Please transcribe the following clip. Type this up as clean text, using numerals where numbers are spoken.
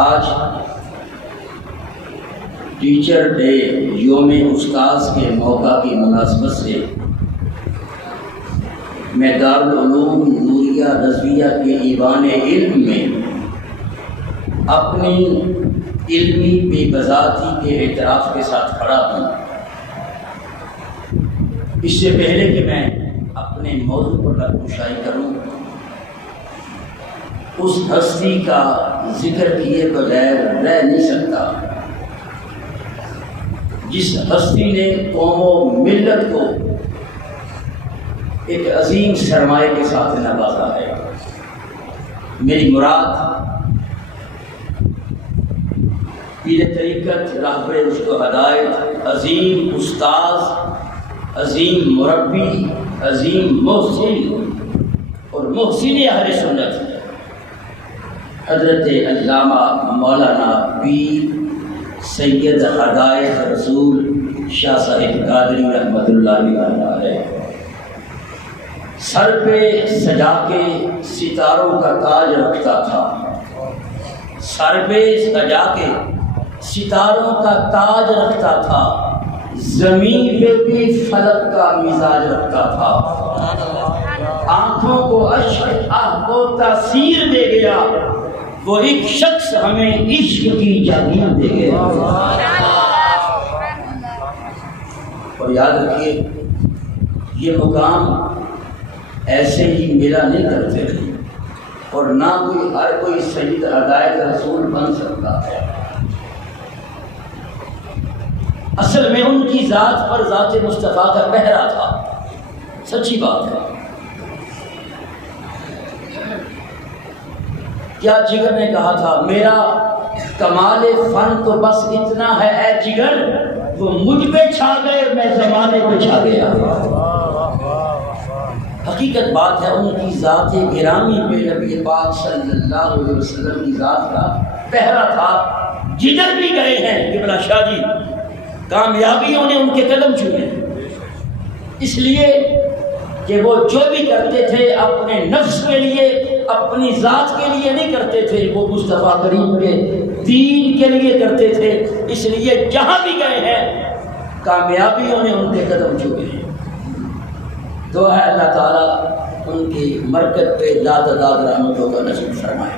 آج teacher day یوم استاذ کے موقع کی مناسبت سے میں دارالعلوم نوریہ رضویہ کے ایوان علم میں اپنی علمی بے بذاتی کے اعتراف کے ساتھ کھڑا ہوں۔ اس سے پہلے کہ میں اپنے موضوع پر رہنمائی کروں، اس ہستی کا ذکر کیے بغیر رہ نہیں سکتا جس ہستی نے قوم و ملت کو ایک عظیم سرمایے کے ساتھ نوازا ہے۔ میری مراد پیر طریقت، راہبر رشد و ہدایت، عظیم استاذ، عظیم مربی، عظیم محسن اور محسن اہل سنت حضرت علامہ مولانا پیر سید ہدایت رسول شاہ صاحب قادری رحمۃ اللہ علیہ ہے۔ سر پہ سجا کے ستاروں کا تاج رکھتا تھا، سر پہ سجا کے ستاروں کا تاج رکھتا تھا، زمین پہ بھی فلک کا مزاج رکھتا تھا۔ آنکھوں کو اشک کو تاثیر دے گیا، وہ ایک شخص ہمیں عشق کی جاگیر دے گیا۔ اور یاد رکھیے، یہ مقام ایسے ہی ملا نہیں کرتے تھے، اور نہ ہر کوئی سید ہدایت رسول بن سکتا ہے۔ اصل میں ان کی ذات پر ذات مصطفیٰ کا پہرا تھا، سچی بات ہے۔ کیا جگر نے کہا تھا، میرا کمال فن تو بس اتنا ہے اے جگر، وہ مجھ پہ چھا گئے میں زمانے پہ چھا گیا۔ حقیقت بات ہے، ان کی ذات گرامی پہ نبی پاک صلی اللہ علیہ وسلم کی ذات کا پہرا تھا۔ جدھر بھی گئے ہیں قبلہ شاہ جی، کامیابیوں نے ان کے قدم چھوئے، اس لیے کہ وہ جو بھی کرتے تھے اپنے نفس کے لیے، اپنی ذات کے لیے نہیں کرتے تھے، وہ مصطفیٰ کریم کے دین کے لیے کرتے تھے۔ اس لیے جہاں بھی گئے ہیں کامیابیوں نے ان کے قدم چھوئے ہیں۔ دعا ہے اللہ تعالیٰ ان کی مرکز پہ لا تعداد رحمتوں کا نصیب فرمائے۔